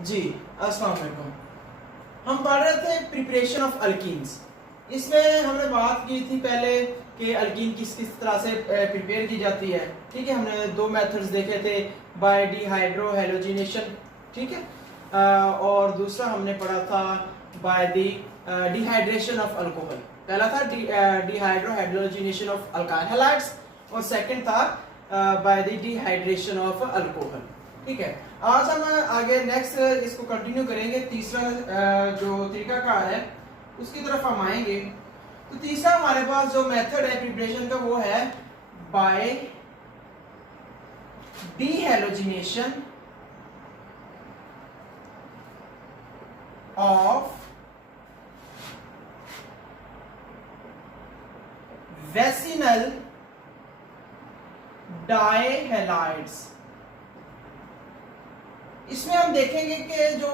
जी, अस्सलाम वालेकुम। हम पढ़ रहे थे प्रिपरेशन ऑफ अल्कीन्स। इसमें हमने बात की थी पहले कि अल्कीन किस किस तरह से प्रिपेयर की जाती है। ठीक है, हमने दो मेथड्स देखे थे, बाय डिहाइड्रो हैलोजिनेशन, ठीक है, और दूसरा हमने पढ़ा था by the dehydration of alcohol. पहला था dehydro halogenation of alkyl halides और सेकंड था by the dehydration of alcohol. ठीक है, आज हम आगे नेक्स्ट इसको कंटिन्यू करेंगे। तीसरा जो तरीकाकार है उसकी तरफ हम आएंगे। तो तीसरा हमारे पास जो मेथड है प्रिपरेशन का वो है बाय डीहैलोजिनेशन ऑफ वेसिनल डाइहैलाइड्स। इसमें हम देखेंगे कि जो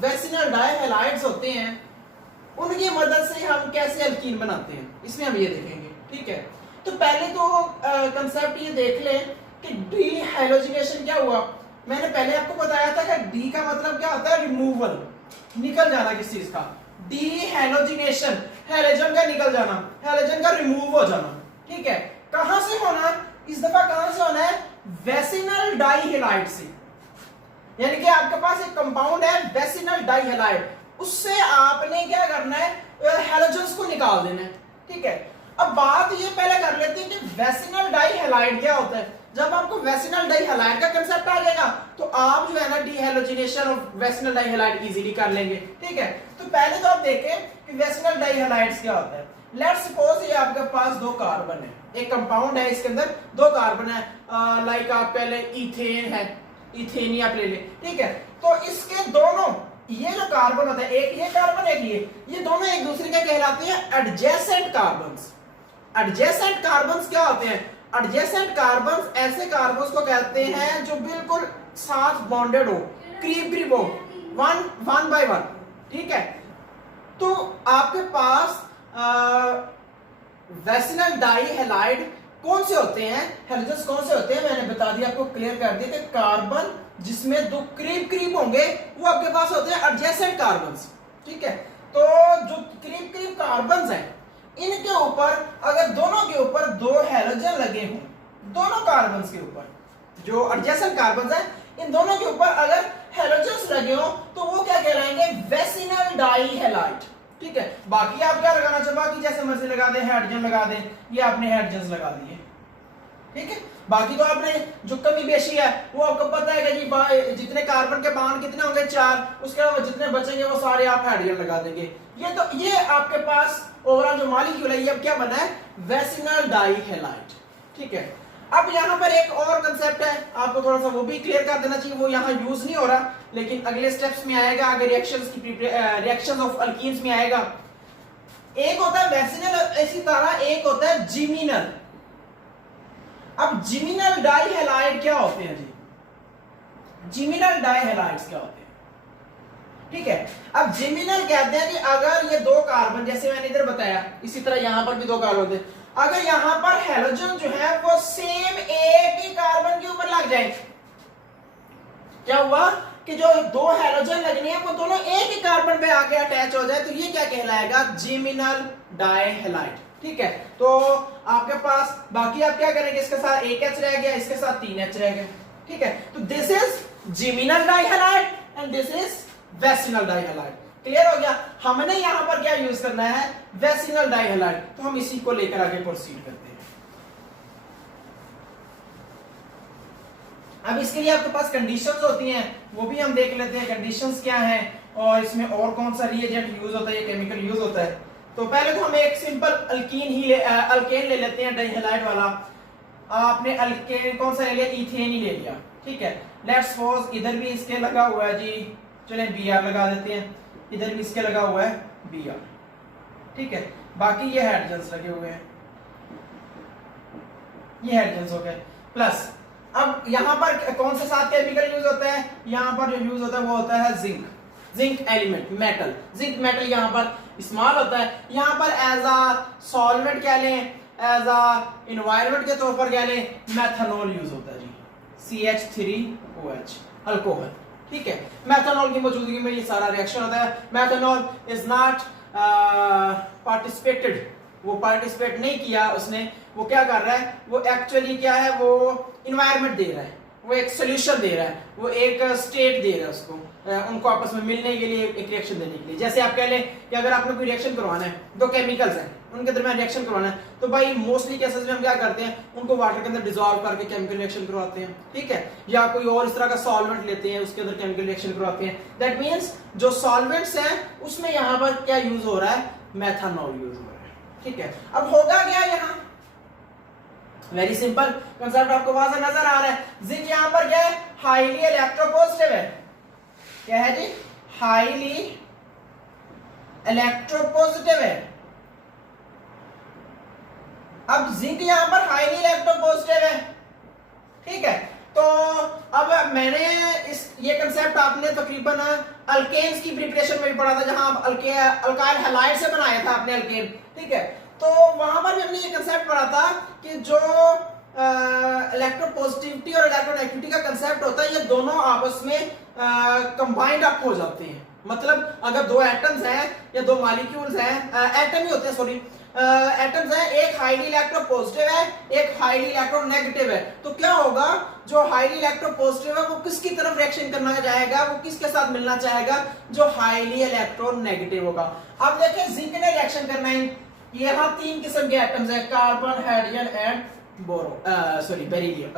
वेसिनल डाइहैलाइड्स होते हैं उनकी मदद से हम कैसे अल्कीन बनाते हैं, इसमें हम ये देखेंगे। ठीक है, तो पहले तो कंसेप्ट ये देख लें कि डीहैलोजिनेशन क्या हुआ। मैंने पहले आपको बताया था कि डी का मतलब क्या होता है, रिमूवल, निकल जाना किसी चीज का। डीहैलोजिनेशन, हैलोजन का निकल जाना, हैलोजन का रिमूव हो जाना। ठीक है, कहां से होना, इस दफा कहां से होना है, वेसिनल डाइहैलाइड से। यानी कि आपके पास एक कंपाउंड है वेसिनल डाइहैलाइड, उससे आपने क्या करना है, हैलोजन्स को निकाल देना है। ठीक है, अब बात ये पहले कर लेते हैं कि वेसिनल डाइहैलाइड क्या होता है। जब आपको वेसिनल डाइहैलाइड का कांसेप्ट आ जाएगा तो आप जो है ना डीहैलोजिनेशन ऑफ वेसिनल डाइहैलाइड इजीली कर लेंगे। ठीक है, तो पहले तो आप देखें कि वेसिनल डाइहैलाइड्स क्या होता है। लेट्स सपोज ये आपके पास दो कार्बन है, एक कंपाउंड है, इसके अंदर दो कार्बन है, लाइक आप पहले इथेन है, इथेन आप ले ले। ठीक है, तो इसके दोनों ये जो कार्बन होता है, एक ये कार्बन एक ये दोनों एक दूसरे के कहलाते हैं एडजेसेंट कार्बन्स। एडजेसेंट कार्बन्स क्या होते हैं, एडजेसेंट कार्बन्स ऐसे कार्बन्स को कहते हैं जो बिल्कुल साथ बॉन्डेड हो, करीब करीब हो, वन बाय वन। ठीक है, तो आपके पास वेसिनल डाइहैलाइड कौन से होते हैं, हैलोजन्स कौन से होते हैं, मैंने बता दिया आपको, क्लियर कर दिया कि कार्बन जिसमें दो करीब करीब होंगे वो आपके पास होते हैं एडजेसेंट कार्बन्स। ठीक है, तो जो करीब करीब कार्बन्स हैं इनके ऊपर अगर दोनों के ऊपर दो हैलोजन लगे हों, दोनों कार्बन्स के ऊपर जो एडजेसेंट कार्बन्स हैं इन दोनों के ऊपर अगर हैलोजन्स लगे हो तो वो क्या कहलाएंगे, वेसिनल डाइहैलाइड। ठीक है, बाकी आप क्या लगाना चाहे, बाकी जैसे मर्जी लगा दें, हाइड्रोजन लगा दें, ये आपने हाइड्रोजन लगा दिए। ठीक है, बाकी तो आपने जो कमी बेशी है वो आपको पता है कि जी जितने कार्बन के बांड कितने होंगे, 4, उसके अलावा जितने बचेंगे वो सारे आप हाइड्रोजन लगा देंगे। ये आपके पास ओवरऑल जो मॉलिक्यूल है ये अब क्या बना है, वेसिनल डाइहैलाइड। ठीक है, अब यहाँ पर एक और कंसेप्ट है, आपको थोड़ा सा वो भी क्लियर कर देना चाहिए, वो यहाँ यूज नहीं हो रहा लेकिन अगले स्टेप्स में आएगा, आगे रिएक्शंस ऑफ अल्कीन्स में आएगा। एक होता है वेसिनल, इसी तरह एक होता है जिमिनल। अब जिमिनल डाइहैलाइड क्या होते हैं जी, जिमिनल डाइहैलाइड्स क्या होते हैं। ठीक है, अब जिमिनल कहते हैं कि अगर ये दो कार्बन, जैसे मैंने इधर बताया, इसी तरह यहां पर भी दो कार्बन थे, अगर यहां पर हैलोजन जो है वो सेम एक ही कार्बन के ऊपर लग जाए, क्या हुआ कि जो दो हैलोजन लगने हैं वो दोनों एक ही कार्बन पे आके अटैच हो जाए, तो ये क्या कहलाएगा, जिमिनल डाइहैलाइड। ठीक है, तो आपके पास बाकी आप क्या करेंगे, इसके साथ एक H रह गया, इसके साथ 3 H रह गया। ठीक है, तो this is geminal dihalide and this is vicinal dihalide. Clear हो गया, हमने यहां पर क्या यूज करना है, वेसिनल डाइहैलाइड, तो हम इसी को लेकर आगे प्रोसीड करते हैं। अब इसके लिए आपके पास कंडीशंस होती हैं, वो भी हम देख लेते हैं कंडीशंस क्या हैं और इसमें और कौन सा रिएजेंट यूज होता है, केमिकल यूज होता है। तो पहले तो हम एक सिंपल अल्केन ले लेते हैं डाइहैलाइड वाला। आपने अल्केन कौन सा ले लिया, इथेन ही ले लिया। ठीक है, लेट्स सपोज इधर भी इसके लगा हुआ है जी, चलें Br लगा देते हैं, इधर भी इसके लगा हुआ है Br। ठीक है, बाकी ये हाइड्रोजन्स लगे हुए हैं, ये हाइड्रोजन्स हो गए प्लस। अब यहां पर कौन सा साथ केमिकल यूज होता है, यहां पर जो यूज होता है वो होता है zinc, zinc element, metal, zinc metal यहां पर इस्तेमाल होता है। यहां पर एज अ सॉल्वेंट कह लें, एज अ एनवायरनमेंट के तौर पर कह लें, मेथनॉल यूज होता है जी, CH3OH अल्कोहल। ठीक है। मेथनॉल की मौजूदगी में ये सारा रिएक्शन होता है। मेथनॉल इज नॉट पार्टिसिपेटेड, वो पार्टिसिपेट नहीं किया उसने, वो क्या कर रहा है, वो एक्चुअली क्या है, वो इन्वायरमेंट दे रहा है, वो एक सोल्यूशन दे रहा है, वो एक स्टेट दे रहा है उसको, उनको आपस में मिलने के लिए, एक रिएक्शन देने के लिए। जैसे आप कह लें कि अगर आपने कोई रिएक्शन करवाना है, दो केमिकल्स हैं उनके दरमियान रिएक्शन करवाना है, तो भाई मोस्टली केसेस में हम क्या करते हैं, उनको वाटर के अंदर डिसॉल्व करके केमिकल रिएक्शन करवाते हैं, ठीक है, या कोई और इस तरह का सॉल्वेंट लेते हैं, उसके अंदर केमिकल रिएक्शन करवाते हैं। दैट मींस जो सॉल्वेंट्स हैं उसमें यहाँ पर क्या यूज हो रहा है, मेथनॉल यूज हो रहा है, ठीक है। अब होगा क्या यहाँ, वेरी सिंपल कंसेप्ट आपको वहां से नजर आ रहा है। जिंक यहां पर क्या है, हाईली इलेक्ट्रोपॉजिटिव है, क्या है जी, हाईली इलेक्ट्रोपॉजिटिव है। अब जिंक यहां पर हाईली इलेक्ट्रोपॉजिटिव है, ठीक है। तो अब मैंने ये कंसेप्ट आपने तकरीबन अल्केन्स की प्रिपरेशन में भी पढ़ा था, जहां आप अल्काइल हैलाइड से बनाया था आपने अल्केन, ठीक है। तो वहां पर भी हमने ये कंसेप्ट पढ़ा था कि जो इलेक्ट्रोपॉजिटिविटी और इलेक्ट्रोनेगेटिविटी का कंसेप्ट होता है, ये दोनों आपस में कंबाइंड अप हो जाते हैं। मतलब अगर दो एटम्स हैं या दो मॉलिक्यूल्स हैं, एटम ही होते हैं, सॉरी, एटम्स हैं, एक हाईली इलेक्ट्रोपॉजिटिव है, एक हाईली इलेक्ट्रोनेगेटिव है, तो क्या होगा, जो हाईली इलेक्ट्रोपॉजिटिव है वो किसकी तरफ रिएक्शन करना चाहेगा, वो किसके साथ मिलना चाहेगा, जो हाईली इलेक्ट्रोनेगेटिव होगा। अब देखिए जिंक ने रिएक्शन करना है, यहाँ तीन किस्म के एटम्स हैं, कार्बन, हाइड्रोजन एंड बेरिलियम,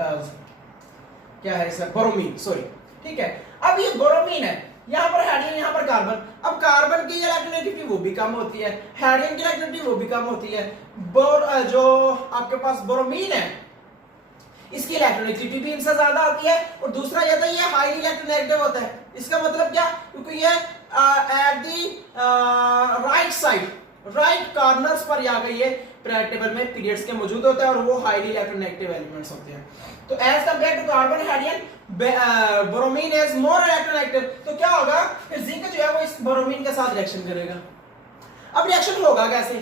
क्या है इसका, बोरोमीन, सॉरी, ठीक है। अब ये बोरोमीन है, यहाँ पर हाइड्रोजन, यहाँ पर कार्बन। अब कार्बन की इलेक्ट्रोनेगेटिविटी वो भी कम होती है, हाइड्रोजन की इलेक्ट्रोनेगेटिविटी वो भी कम होती है। जो आपके पास बोरोमीन है, इसकी इलेक्ट्रोनेगेटिविटी भी इनसे ज्यादा होती है, और दूसरा ये तो ये हाईली इलेक्ट्रोनेगेटिव होता है। इसका मतलब क्या, क्योंकि ये at the right side, right corners पर या गई है पीरियड टेबल में पीरियड्स के मौजूद होते हैं, और वो हाईली इलेक्ट्रोनेगेटिव एलिमेंट्स होते हैं। तो as compare to carbon, hydrogen, bromine is more electronegative. तो क्या होगा, फिर जिंक जो है वो इस बोरोमीन के साथ रिएक्शन करेगा। अब रिएक्शन होगा कैसे,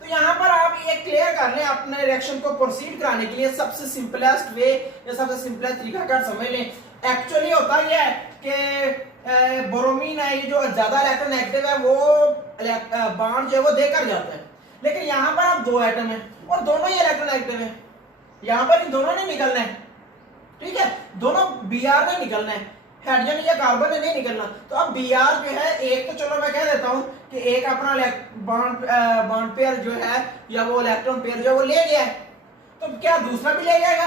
तो यहां पर आप ये क्लियर कर लें, अपने रिएक्शन को प्रोसीड कराने के लिए सबसे सिंपलेस्ट वे या सबसे सिंपलेस्ट तरीका कर समझ लें। एक्चुअली होता यह है कि बोरोमीन है, ये जो ज्यादा इलेक्ट्रोनेगेटिव है, वो बॉन्ड जो है वो देकर जाता है। लेकिन यहां पर अब दो एटम है और दोनों ही इलेक्ट्रोनेगेटिव है, यहां पर इन दोनों ने निकलना है, ठीक है, दोनों Br ने निकलना है, हाइड्रोजन या कार्बन ने नहीं निकलना। तो अब Br जो है, एक तो चलो मैं कह देता हूं कि एक अपना बॉन्ड पेयर जो है या वो इलेक्ट्रॉन पेयर जो है वो ले गया है, तो क्या दूसरा भी ले जाएगा।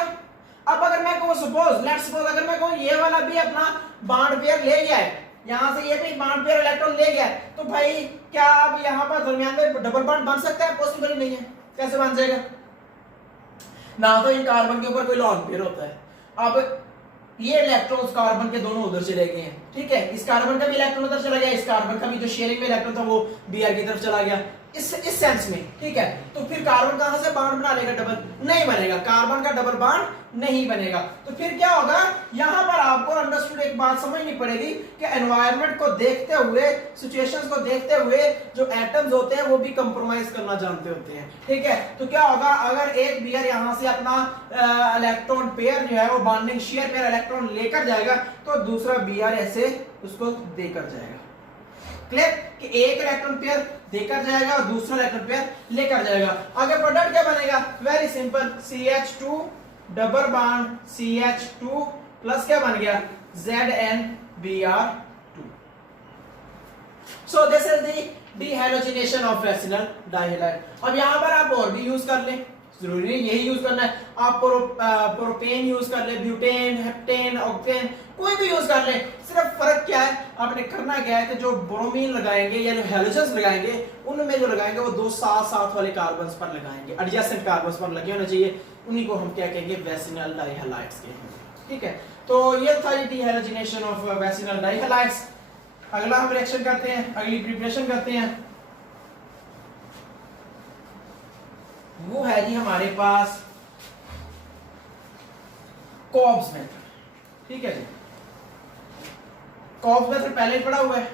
अब अगर मैं कहूं लेट्स सपोज अगर मैं कहूं ये वाला भी अपना बॉन्ड पेयर ले गया है, यहां से ये भी बॉन्ड पेयर इलेक्ट्रॉन ले गया है, तो भाई क्या अब यहां पर दरमियान में डबल बॉन्ड बन सकता है, पॉसिबल ही नहीं है। कैसे बन जाएगा, ना तो इन कार्बन के ऊपर कोई लॉन पेयर होता है। अब ये इलेक्ट्रॉन्स कार्बन के दोनों उधर चले गए हैं, ठीक है, इस कार्बन का भी इलेक्ट्रॉन उधर चला गया, इस कार्बन का भी जो शेयरिंग में इलेक्ट्रॉन था वो Br की तरफ चला गया, इस सेंस में, ठीक है। तो फिर कार्बन कहां से बॉन्ड बना लेगा, डबल नहीं बनेगा, कार्बन का डबल बॉन्ड नहीं बनेगा। तो फिर क्या होगा, यहां पर आपको अंडरस्टूड एक बात समझनी पड़ेगी कि एनवायरनमेंट को देखते हुए, सिचुएशंस को देखते हुए जो एटम्स होते हैं वो भी कंप्रोमाइज करना जानते होते हैं, ठीक है। तो क्या होगा, अगर एक Br यहां से अपना इलेक्ट्रॉन पेयर जो है वो बॉन्डिंग शेयर पेयर इलेक्ट्रॉन लेकर जाएगा, तो दूसरा Br ऐसे उसको देकर जाएगा। क्लियर कि एक इलेक्ट्रॉन पेयर देकर जाएगा और दूसरा इलेक्ट्रॉन पेयर लेकर जाएगा। आगे प्रोडक्ट क्या बनेगा, very simple, CH2 double bond CH2 plus क्या बन गया, ZnBr2। So this is the dehalogenation of vicinal dihalide. अब यहां पर आप और भी यूज कर लें, जरूरी नहीं यही यूज करना है, आप प्रोपेन यूज कर ले, ब्यूटेन, हेप्टेन, ऑक्टेन, कोई भी यूज कर ले। सिर्फ फर्क क्या है, आपने करना क्या है कि जो ब्रोमीन लगाएंगे या जो हैलोजन्स लगाएंगे, उनमें जो लगाएंगे वो दो साथ साथ वाले कार्बन्स पर लगाएंगे, एडजेसेंट कार्बन्स पर लगे होने चाहिए, उन्हीं को हम क्या कहेंगे, वेसिनल डाइहैलाइड्स कहेंगे, ठीक है। तो ये था डिहैलोजिनेशन ऑफ वेसिनल डाइहैलाइड्स। अगला हम रिएक्शन करते हैं, अगली प्रिपरेशन करते हैं, वो है जी हमारे पास कॉब्स मेथड, ठीक है जी। कॉब्स मेथड पहले ही पढ़ा हुआ है,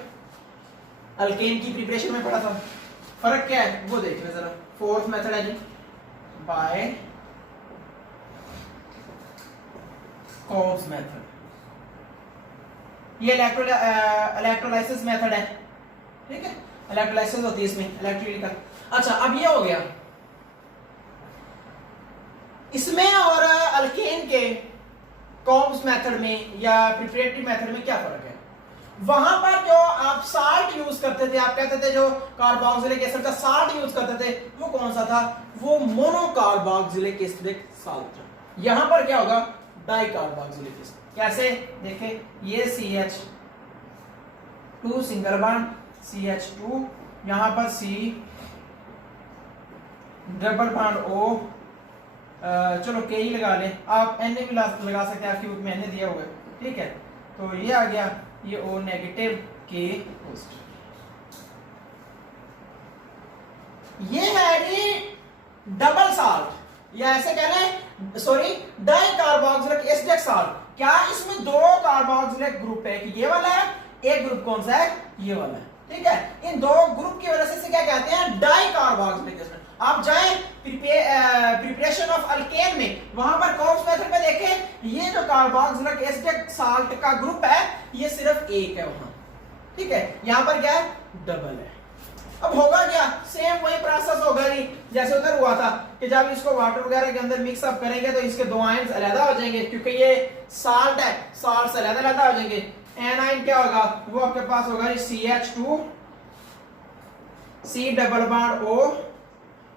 अल्केन की प्रिपरेशन में पढ़ा था। फर्क क्या है वो देख लें जरा। फोर्थ मेथड है जी बाय कॉब्स मेथड। ये इलेक्ट्रोलाइसिस मेथड है, ठीक है, इलेक्ट्रोलाइसिस होती है इसमें इलेक्ट्रिकल। अच्छा अब ये हो गया, इसमें और अल्केन के कॉम्स मेथड में या प्रिपरेटरी मेथड में क्या फर्क है? वहां पर जो आप साल्ट यूज करते थे, आप कहते थे जो कार्बोक्सिलिक एसिड का साल्ट यूज करते थे, वो कौन सा था? वो मोनोकार्बोक्सिलिक एसिड साल्ट था। यहां पर क्या होगा? Dicarboxylic acid. कैसे? देखें, ये CH2 सिंगल बॉन्ड CH2, यहां पर C डबल बॉन्ड O, चलो K ही लगा लें, आप Na भी लगा सकते हैं, आपकी बुक में Na दिया हुआ है, ठीक है। तो ये आ गया, ये O नेगेटिव K पॉजिटिव। ये है जी डबल साल्ट, या ऐसे कह लें, सॉरी, डाइकार्बोक्सिलिक एसिडिक साल्ट। क्या इसमें दो कार्बोक्सिलिक ग्रुप है कि ये वाला है, एक ग्रुप कौन सा है? ये वाला है, ठीक है। इन दो ग्रुप की वजह से इसे क्या कहते हैं? Dicarboxylic acid. आप जाएं प्रिपरेशन ऑफ अल्केन में, वहां पर कॉम्स मेथड में देखें, ये जो कार्बोक्सिलिक एसिडिक साल्ट का ग्रुप है ये सिर्फ एक है वहां, ठीक है। यहां पर क्या है? डबल है। अब होगा क्या? सेम वही प्रोसेस होगा जी जैसे उधर हुआ था कि जब इसको वाटर वगैरह के अंदर मिक्स अप करेंगे तो इसके दो आयन्स अलग हो जाएंगे, क्योंकि ये साल्ट है, साल्ट से अलग हो जाएंगे। एनाइन क्या होगा? वो आपके पास होगा CH2 C double bond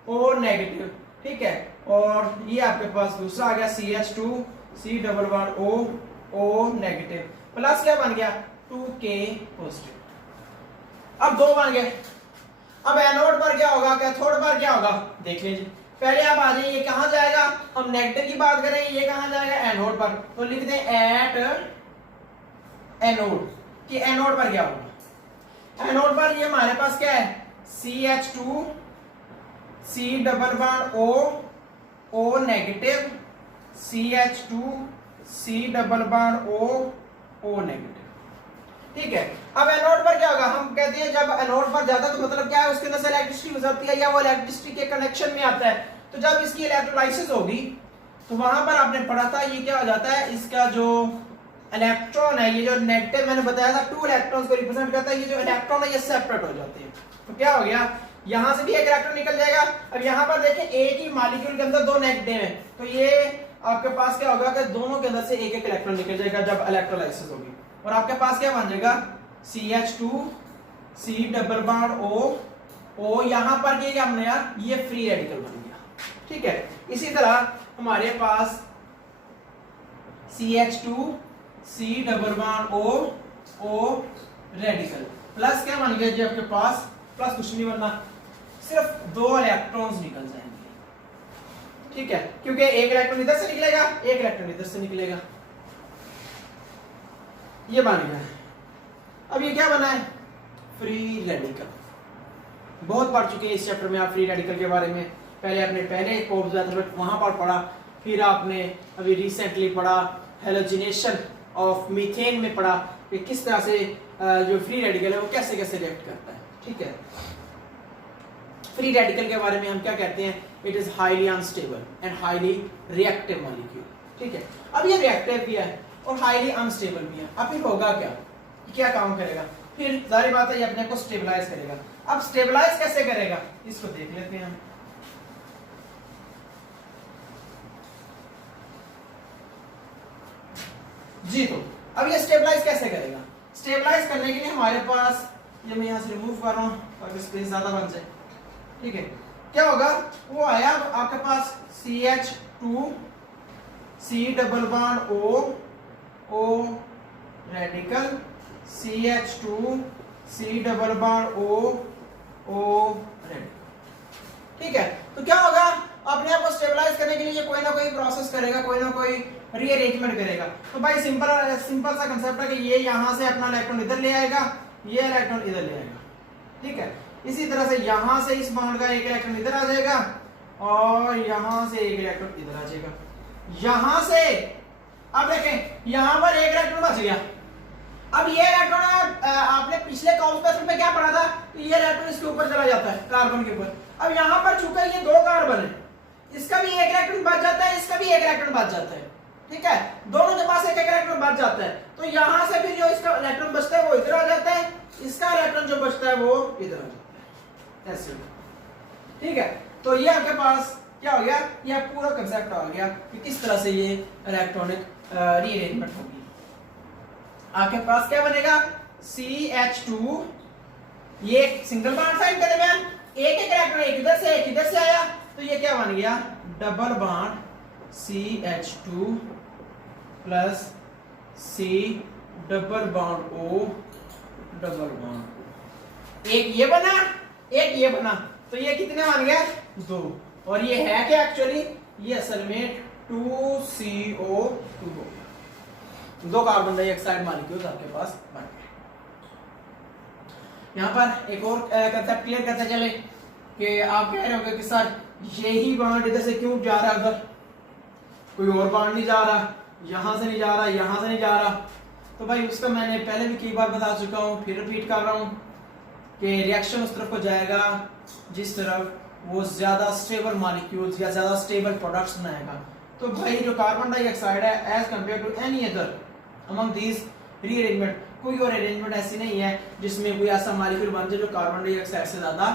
O negative, ठीक है। और ये आपके पास दूसरा आ गया CH2 C double bond O negative, plus क्या बन गया? 2K positive. अब दो बन गए। अब एनोड पर क्या होगा, कैथोड पर क्या होगा? देख लीजिए, पहले आप आ जाइए, ये कहां जाएगा? हम नेगेटिव की बात करें, ये कहां जाएगा? एनोड पर। तो लिख दें एट एनोड, कि एनोड पर क्या होगा? एनोड पर ये हमारे पास क्या है? CH2 C double bond O negative, CH2 C double bond O negative, ठीक है। अब एनोड पर क्या होगा? हम कहते हैं जब एनोड पर जाता है तो मतलब क्या है? उसके अंदर से इलेक्ट्रिसिटी गुजरती है या वो इलेक्ट्रिसिटी के कनेक्शन में आता है। तो जब इसकी इलेक्ट्रोलाइसिस होगी तो वहां पर आपने पढ़ा था ये क्या हो जाता है, इसका जो इलेक्ट्रॉन है, ये जो नेगेटिव मैंने बताया था 2 इलेक्ट्रॉन्स को रिप्रेजेंट करता है, ये जो इलेक्ट्रॉन है ये सेपरेट हो जाते हैं। तो क्या हो गया? यहां से भी एक इलेक्ट्रॉन निकल जाएगा। अब यहां पर देखें, एक ही मॉलिक्यूल के अंदर दो नेगेटिव है, तो ये आपके पास क्या होगा कि दोनों के अंदर से एक एक इलेक्ट्रॉन निकल जाएगा जब इलेक्ट्रोलाइसिस होगी। और आपके पास क्या बन जाएगा? CH2 C double bond O, यहां पर क्या हमने यार? ये फ्री रेडिकल बन गया, ठीक है। इसी तरह हमारे पास CH2 C double bond O radical, plus क्या बन गया जी आपके पास? प्लस कुछ नहीं बनना, सिर्फ दो इलेक्ट्रॉन्स निकल जाएंगे, ठीक है, क्योंकि एक इलेक्ट्रॉन इधर से निकलेगा, एक इलेक्ट्रॉन इधर से निकलेगा। ये बन गया। अब ये क्या बना है? Free radical. बहुत पढ़ चुके हैं इस चैप्टर में आप फ्री रेडिकल के बारे में। पहले आपने पहले कोर्स वहां पर पढ़ा, फिर आपने अभी रिसेंटली पढ़ा हेलोजिनेशन ऑफ मीथेन में पढ़ा कि किस तरह से जो फ्री रेडिकल है वो कैसे कैसे रिएक्ट करता है, ठीक है। फ्री रेडिकल के बारे में हम क्या कहते हैं? It is highly unstable and highly reactive molecule, ठीक है। अब ये रिएक्टिव भी है और हाईली अनस्टेबल भी है। अब फिर होगा क्या काम करेगा? फिर जाहिर बात है ये अपने को स्टेबलाइज करेगा। अब स्टेबलाइज कैसे करेगा इसको देख लेते हैं हम। जी, तो अब ये स्टेबलाइज कैसे करेगा? स्टेबलाइज करने के लिए हमारे पास, ये मैं यहां से रिमूव कर रहा हूं ताकि स्पेस ज्यादा बन जाए, ठीक है। क्या होगा? वो आया आपके पास CH2 C double bond O radical, CH2 C double bond O radical, ठीक है। तो क्या होगा? अपने आप को स्टेबलाइज करने के लिए कोई ना कोई प्रोसेस करेगा, कोई ना कोई रीअरेंजमेंट करेगा। तो भाई सिंपल सा कंसेप्ट है कि ये यहां से अपना इलेक्ट्रॉन इधर ले आएगा, ये इलेक्ट्रॉन इधर ले आएगा, ठीक है। इसी तरह से यहां से इस बॉन्ड का एक इलेक्ट्रॉन इधर आ जाएगा और यहां से एक इलेक्ट्रॉन इधर आ जाएगा। यहां से अब देखें, यहां पर एक इलेक्ट्रॉन बच गया। अब ये इलेक्ट्रॉन आपने पिछले कॉम्प्लेक्स में क्या पढ़ा था? ये इलेक्ट्रॉन इसके ऊपर चला जाता है, कार्बन के ऊपर। अब यहां पर चूंकि ये दो कार्बन है, इसका भी एक इलेक्ट्रॉन बच जाता है, इसका भी एक इलेक्ट्रॉन बच जाता है। ठीक है, दोनों के पास एक एक इलेक्ट्रॉन बच जाता है, तो यहां से फिर जो इसका इलेक्ट्रॉन बचता है वो इधर आ जाता है, इसका इलेक्ट्रॉन जो बचता है वो इधर आ जाता है, ऐसे। ठीक है, तो ये आपके पास क्या हो गया, ये पूरा कंसेप्ट आ गया कि किस तरह से ये इलेक्ट्रॉनिक रीअरेंजमेंट होगी। आपके पास क्या बनेगा, CH2, ये सिंगल बॉन्ड साइन के दरमियान एक एक इलेक्ट्रॉन एक इधर से आया, तो ये क्या बन गया, double bond CH2 plus C double bond O double bond, एक ये बना एक ये बना, तो ये कितने बन गए, 2, और ये है क्या एक्चुअली, ये असल में 2CO2, 2 कार्बन डाइऑक्साइड मॉलिक्यूल्स आपके पास बन गए। यहाँ पर एक और कंसेप्ट क्लियर करते चले कि आप कह रहे होंगे कि सर यही बॉन्ड इधर से क्यों जा रहा है, अगर कोई और बॉन्ड नहीं जा रहा, यहां से नहीं जा रहा, यहां से नहीं जा रहा, तो भाई उसका मैंने पहले भी कई बार बता चुका हूँ, फिर रिपीट कर रहा हूँ कि रिएक्शन उस तरफ को जाएगा जिस तरफ वो ज्यादा स्टेबल मॉलिक्यूल्स या ज्यादा स्टेबल प्रोडक्ट्स बनाएगा। तो भाई जो कार्बन डाइऑक्साइड है as compare to any other among these rearrangement, कोई और अरेंजमेंट ऐसी नहीं है जिसमें कोई ऐसा मॉलिक्यूल बन जाए जो कार्बन डाइऑक्साइड से ज्यादा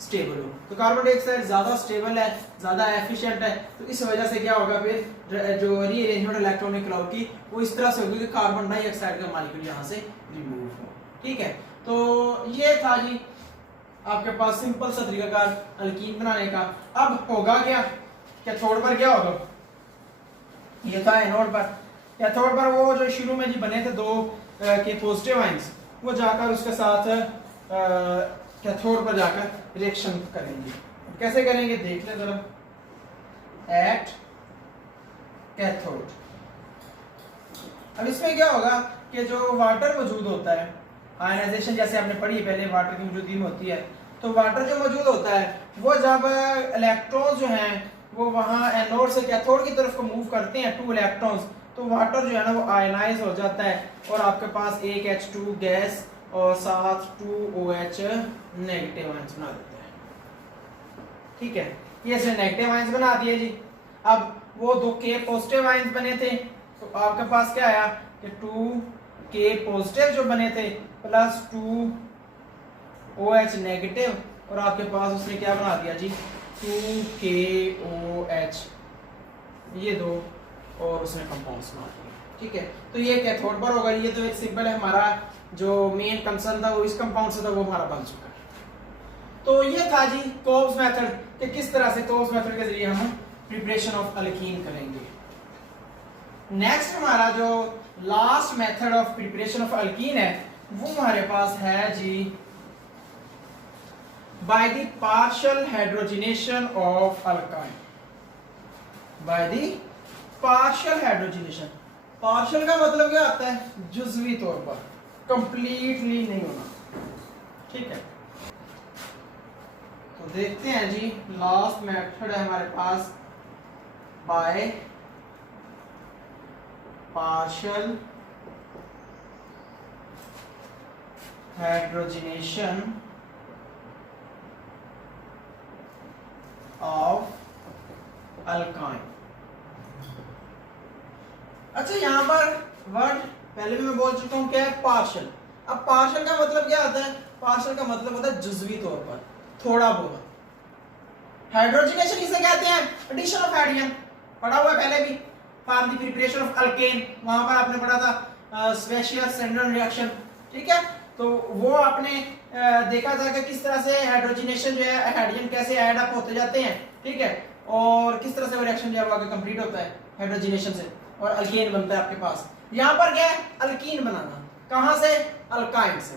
स्टेबल हो। तो कार्बन डाइऑक्साइड ज्यादा स्टेबल है, ज्यादा एफिशिएंट है, तो इस वजह से क्या होगा, फिर जो रीअरेंजमेंट इलेक्ट्रॉनिक क्लाउड की वो इस तरह से होगी कि कार्बन डाइऑक्साइड का मॉलिक्यूल यहाँ से रिमूव हो। ठीक है, तो ये था जी आपके पास सिंपल सा तरीकाकार अल्कीन बनाने का। अब होगा क्या, कैथोड पर क्या होगा, ये था एनोड पर, कैथोड पर वो जो शुरू में जी बने थे 2 के पॉजिटिव आयंस, वो जाकर उसके साथ कैथोड पर जाकर रिएक्शन करेंगे। कैसे करेंगे देख ले जरा, एट कैथोड। अब इसमें क्या होगा कि जो वाटर मौजूद होता है, आयनाइजेशन जैसे आपने पढ़ी है पहले, वाटर की मौजूदगी में होती है, तो वाटर जो मौजूद होता है वो जब इलेक्ट्रॉन्स जो हैं वो वहां एनोड से कैथोड की तरफ को मूव करते हैं 2 इलेक्ट्रॉन्स, तो वाटर जो है ना वो आयनाइज हो जाता है और आपके पास एक H2 गैस और साथ 2OH नेगेटिव आयंस बना देता है। ठीक है, ये से नेगेटिव आयंस बना दिए जी। अब वो 2K पॉजिटिव आयंस बने थे, तो आपके पास क्या आया कि 2K पॉजिटिव जो बने थे प्लस 2OH नेगेटिव, और आपके पास उसने क्या बना दिया जी 2KOH, ये 2 और उसने कंपाउंड्स बना दिए। ठीक है, तो ये कैथोड पर होगा। ये तो एक सिंपल है, हमारा जो मेन कंसर्न था वो इस कंपाउंड से था, वो हमारा बन चुका है। तो ये था जी कोब्स मेथड कि किस तरह से कोब्स मेथड के जरिए हम प्रिपरेशन ऑफ अल्कीन करेंगे। नेक्स्ट हमारा जो last method of preparation of alkene है वो हमारे पास है जी by the partial hydrogenation of alkyne. By the partial hydrogenation, partial का मतलब क्या आता है, जुज़वी तौर पर, कंप्लीटली नहीं होना। ठीक है, तो देखते हैं जी लास्ट मेथड है हमारे पास by partial hydrogenation of alkyne. अच्छा, यहां पर वर्ड पहले भी मैं बोल चुका हूं क्या है, पार्शियल। अब पार्शियल का मतलब क्या होता है, पार्शियल का मतलब होता है जुज़वी तौर पर, थोड़ा बहुत। हाइड्रोजनेशन इसे कहते हैं एडिशन ऑफ हाइड्रोजन, पढ़ा हुआ है पहले भी, for the preparation of alkane, वहां पर आपने पढ़ा था स्वेशियर-सेंडन रिएक्शन। ठीक है, तो वो आपने देखा था कि किस तरह से हाइड्रोजनेशन जो है, हाइड्रोजन कैसे ऐड अप होते जाते हैं। ठीक है, और किस तरह से वो रिएक्शन जो है वो आगे कंप्लीट होता है हाइड्रोजनेशन से, और अल्केन बनता है आपके पास। यहां पर क्या है, अल्कीन बनाना, कहां से, अल्काइन से।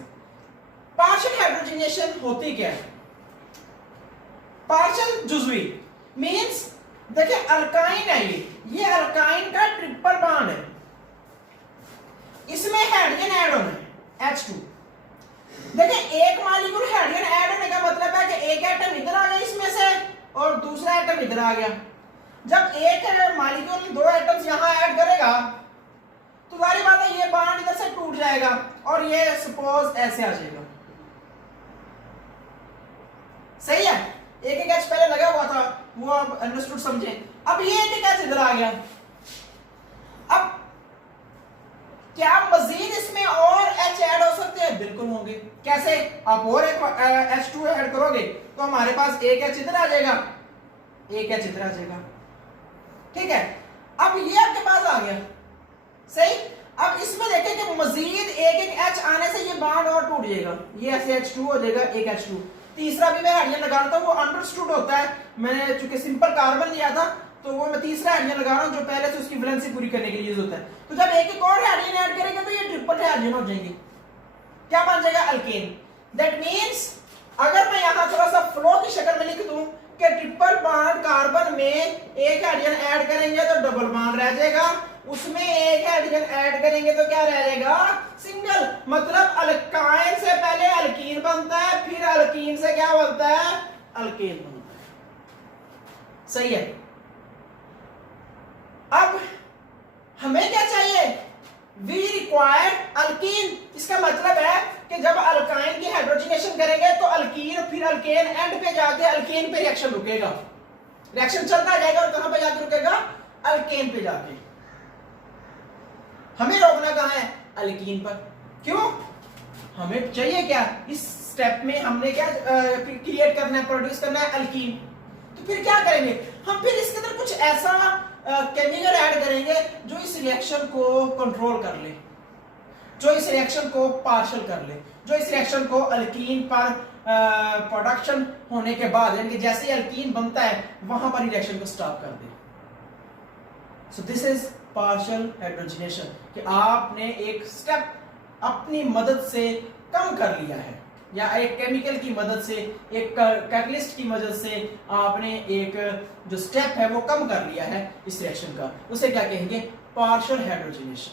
पार्शियल हाइड्रोजनेशन होती क्या है, पार्शियल जुज़वी मींस, देखिए अल्काइन है ये अल्काइन का ट्रिपल बॉन्ड है, इसमें हाइड्रोजन ऐड होना है H2। देखिए एक मॉलिक्यूल हाइड्रोजन ऐड होने का मतलब है कि एक एटम इधर आ गया इसमें से और दूसरा एटम इधर आ गया। जब एक मॉलिक्यूल 2 एटम्स यहां ऐड करेगा तो सारी बात है ये बॉन्ड इधर से टूट जाएगा और ये सपोज ऐसे आ जाएगा। सही है, एक एक एच पहले लगा हुआ था वो अब अंडरस्टूड समझे। अब ये एक एच इधर आ गया, अब क्या मजीद इसमें और H ऐड हो सकते हैं? बिल्कुल होंगे। कैसे? आप और एक H2 ऐड करोगे तो हमारे पास एक H इधर आ जाएगा, एक H इधर आ जाएगा। ठीक है, अब ये आपके पास आ गया, सही। अब इसमें देखें कि मजीद एक एक H आने से ये बॉन्ड और टूट जाएगा, ये ऐसे H2 हो जाएगा, एक H2। तीसरा भी मैं हाइड्रोजन लगाता हूं, वो अंडरस्टूड होता है, मैंने चूंकि सिंपल कार्बन लिया था तो वो मैं तीसरा हाइड्रोजन लगा रहा हूं जो पहले से उसकी वैलेंसी पूरी करने के लिए यूज होता है। तो जब एक एक और हाइड्रोजन ऐड करेंगे तो ये ट्रिपल हाइड्रोजन हो जाएंगे, क्या बन जाएगा? अल्केन। दैट मींस अगर मैं यहां थोड़ा सा फ्लो की शक्ल में लिख दूं कि ट्रिपल बॉन्ड कार्बन में एक हाइड्रोजन ऐड करेंगे तो डबल बॉन्ड रह जाएगा, उसमें एक हाइड्रोजन ऐड करेंगे तो क्या रह जाएगा? सिंगल। मतलब अल्काइन से पहले अल्कीन बनता है, फिर अल्कीन से क्या बनता है? अल्केन बनता है। सही है। अब हमें क्या चाहिए? We require alkene. इसका मतलब है कि जब अल्काइन की हाइड्रोजनेशन करेंगे तो अल्कीन फिर अल्केन, एंड पे जाके अल्केन पे रिएक्शन रुकेगा, रिएक्शन चलता जाएगा और कहां पे जाके रुकेगा? अल्केन पे जाके। हमें रोकना कहां है? अल्कीन पर। क्यों? हमें चाहिए क्या? इस स्टेप में हमने क्या क्रिएट करना है, प्रोड्यूस करना है? अल्कीन। तो फिर क्या करेंगे हम? फिर इसके अंदर कुछ ऐसा केमिकल ऐड करेंगे जो इस रिएक्शन को कंट्रोल कर ले, जो इस रिएक्शन को पार्शल कर ले, जो इस रिएक्शन को अल्कीन पर प्रोडक्शन होने के बाद, यानी कि जैसे अल्कीन बनता है वहां पर रिएक्शन को स्टॉप कर दे। So this is partial hydrogenation, कि आपने एक स्टेप अपनी मदद से कम कर लिया है, या एक केमिकल की मदद से, एक कैटलिस्ट की मदद से आपने एक जो स्टेप है वो कम कर लिया है इस रिएक्शन का, उसे क्या कहेंगे? Partial hydrogenation.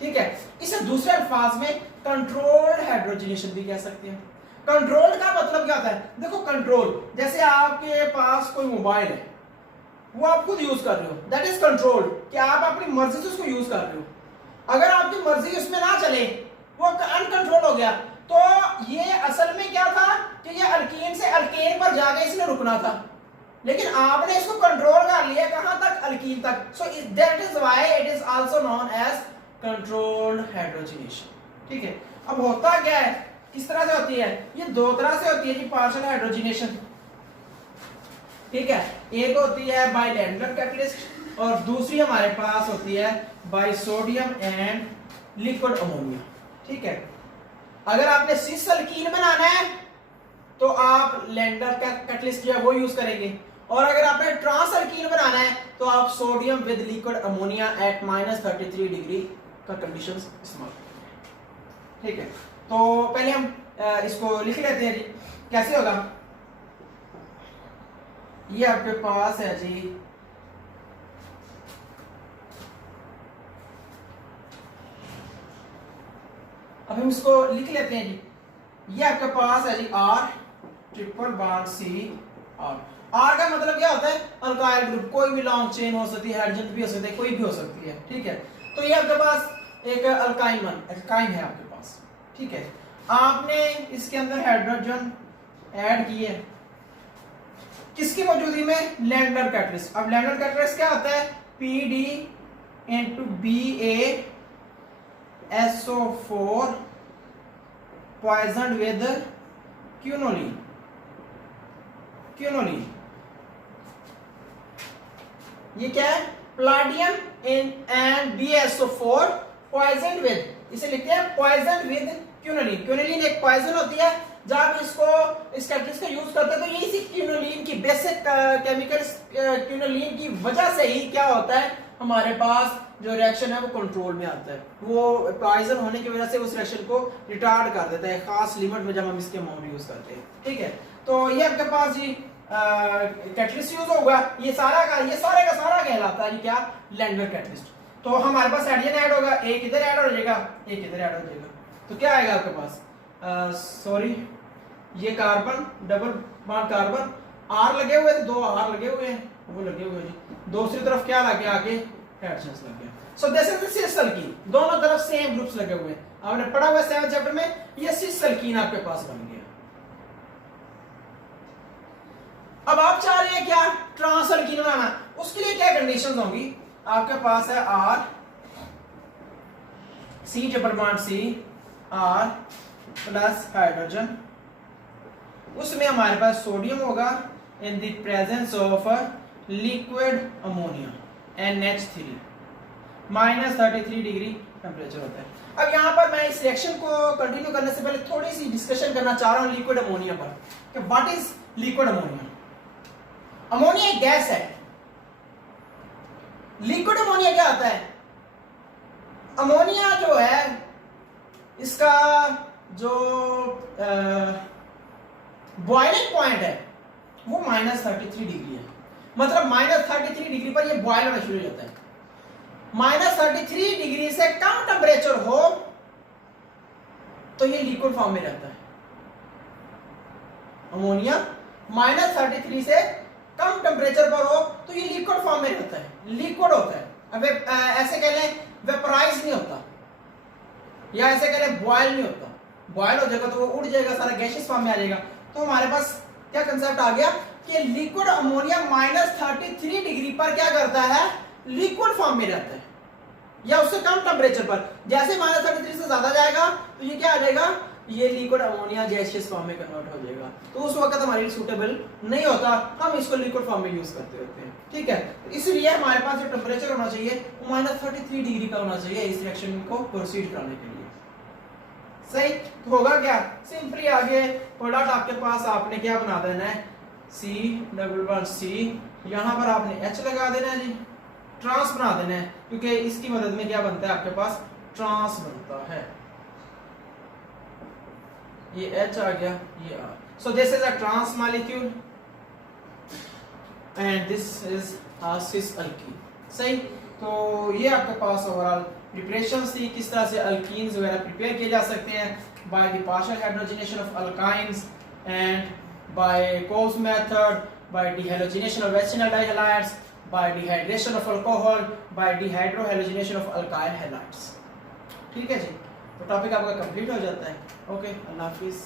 ठीक है, इसे दूसरे अल्फाज में कंट्रोल्ड हाइड्रोजनेशन भी कह सकते हैं। कंट्रोल का मतलब क्या होता है? देखो, कंट्रोल जैसे आपके पास कोई मोबाइल है, वो आप खुद यूज कर रहे हो, दैट इज कंट्रोल, कि आप अपनी मर्जी से उसको यूज कर रहे हो। अगर आपकी मर्जी उसमें ना चले, वो अनकंट्रोल हो गया, तो ये असल में क्या था कि ये अल्कीन से अल्केन पर जाके इसने रुकना था, लेकिन आपने इसको कंट्रोल कर लिया कहां तक? अल्कीन तक। So that is why it is also known as controlled hydrogenation. ठीक है, अब होता क्या है, किस तरह से होती है? ये दो तरह से होती है जी पार्शियल हाइड्रोजनेशन। ठीक है, एक होती है बाय लैंडर कैटलिस्ट और दूसरी हमारे पास होती है by sodium and liquid ammonia. ठीक है, अगर आपने सिस अल्कीन बनाना है तो आप लैंडर कैटलिस्ट या वो यूज करेंगे, और अगर आपने ट्रांस अल्कीन बनाना है तो आप sodium with liquid ammonia at -33 degree का कंडीशन इस्तेमाल करेंगे। ठीक है, तो पहले हम इसको लिख लेते हैं जी, कैसे होगा? ये आपके पास है जी अब हम इसको लिख लेते हैं जी। ये आपके पास है जी R triple bond CR। R का मतलब क्या होता है? अल्काइल ग्रुप, कोई भी लॉन्ग चेन हो सकती है, हाइड्रोजन भी हो सकती है, कोई भी हो सकती है। ठीक है, तो ये आपके पास एक अल्काइन है आपके पास। ठीक है, आपने इसके अंदर हाइड्रोजन ऐड किए किसकी मौजूदगी में? Lander catalyst. अब लैंडर कैटलिस्ट क्या होता है? PD into BA SO4 poisoned with quinoline। ये क्या है? प्लाटियम एंड BaSO4 poisoned with, इसे लिखते हैं poisoned with quinoline। क्यूनोलिन एक पॉइजन होती है, जब इसको इस कैटलिस्ट का यूज करते हैं तो ये इसी क्यूनोलिन की बेसिक केमिकल क्यूनोलिन की वजह से ही क्या होता है, हमारे पास जो रिएक्शन है वो कंट्रोल में आता है। वो पॉइजन होने की वजह से उस रिएक्शन को रिटार्ड कर देता है खास लिमिट में जब हम इसके अमाउंट यूज करते हैं। ठीक है, तो ये आपके पास जी कैटलिस्ट यूज होगा, ये सारा का सारा कहलाता है क्या? Lander catalyst. तो हमारे पास हाइड्रोजन ऐड होगा, एक इधर ऐड हो जाएगा, एक इधर ऐड हो जाएगा, तो क्या आएगा आपके पास? सॉरी, ये carbon double bond carbon, R लगे हुए, 2 R लगे हुए हैं, वो लगे हुए हैं, दूसरी तरफ क्या लगे? आगे हाइड्रोजन लगे। सो this is the cis alkyne, दोनों तरफ सेम ग्रुप्स लगे हुए हैं। आपने पढ़ा हुआ 7th चैप्टर में, ये सिस अल्कीन आपके पास बन गया। अब आप चाह रहे हैं क्या? ट्रांस अल्कीन बनाना, उसके लिए क्या कंडीशंस होंगी? आपके पास है R C double bond C R plus hydrogen, उसमें हमारे पास सोडियम होगा in the presence of liquid ammonia NH3, -33 degree temperature होता है। अब यहाँ पर मैं इस रिएक्शन को कंटिन्यू करने से पहले थोड़ी सी डिस्कशन करना चाह रहा हूँ लिक्विड अमोनिया पर कि what is liquid ammonia. Ammonia एक गैस है। लिक्विड अमोनिया क्या होता है? अमोनिया जो है इसका जो बॉइलिंग पॉइंट है वो -33 डिग्री है। मतलब -33 डिग्री पर ये बॉयल होना शुरू हो जाता है। -33 डिग्री से कम टेम्परेचर हो तो ये लिक्विड फॉर्म में रहता है। अमोनिया -33 से कम टेम्परेचर पर हो तो ये लिक्विड फॉर्म में रहता है, लिक्विड होता है। अब ऐसे कह लें वेपराइज नहीं होता, या ऐसे कह लें बॉयल नहीं होता। बॉयल हो जाएगा तो वो उड़ जाएगा, सारा गैसियस फॉर्म में आ जाएगा। तो हमारे पास क्या कंसेप्ट आ गया कि लिक्विड अमोनिया -33 डिग्री पर क्या करता है? लिक्विड फॉर्म में रहता है, या उससे कम टेम्परेचर पर। जैसे -33 से ज्यादा जाएगा तो ये क्या आ जाएगा? ये लिक्विड अमोनिया गैसियस फॉर्म में कन्वर्ट हो जाएगा। तो उस वक्त हमारे लिए सूटेबल नहीं होता, हम इसको लिक्विड फॉर्म में यूज करते होते हैं। ठीक है, इसलिए हमारे पास जो टेम्परेचर होना चाहिए वो -33 डिग्री का होना चाहिए इस रिएक्शन को प्रोसीड कराने के लिए। सही तो होगा क्या? सिंपली आगे प्रोडक्ट आपके पास आपने क्या बना देना है? C डबल बॉन्ड C, यहां पर आपने H लगा देना है जी, ट्रांस बना देना है, क्योंकि इसकी मदद में क्या बनता है आपके पास? ट्रांस बनता है। ये H आ गया, ये R। So this is a trans molecule and this is a cis alkene. सही, तो ये आपके पास ओवरऑल प्रिपरेशन थी, किस तरह से अल्कीन्स वगैरह प्रिपेयर किए जा सकते हैं by the partial hydrogenation of alkynes and by Kolbe's method, by dehydrogenation of vicinal dihalides, by dehydration of alcohol, by dehydrohalogenation of alkyl halides. ठीक है जी, तो टॉपिक आपका कंप्लीट हो जाता है। ओके, अल्लाह हाफिज़।